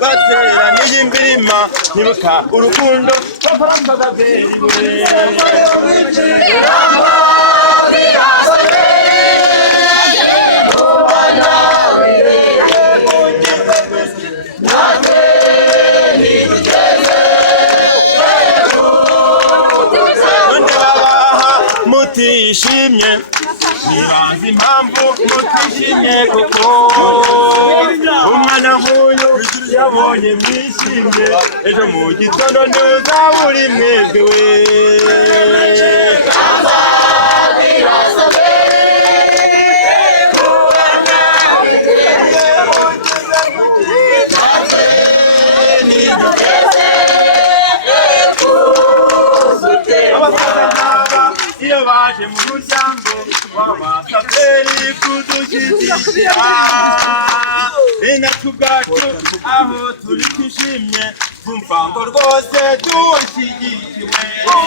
batera n'iyimbirima nibuka urukundo bafaransaga mutishimye nibaza impamvu mutishimye kuko umwana nk'uyu yabonye mwishimye ejo mu gitondo ntuzabura mwebwe we iyo baje mu muryango w'abasaferi kudushyigikira natwe ubwacu aho turi twishimye twumva ngo rwose dushyigikiwe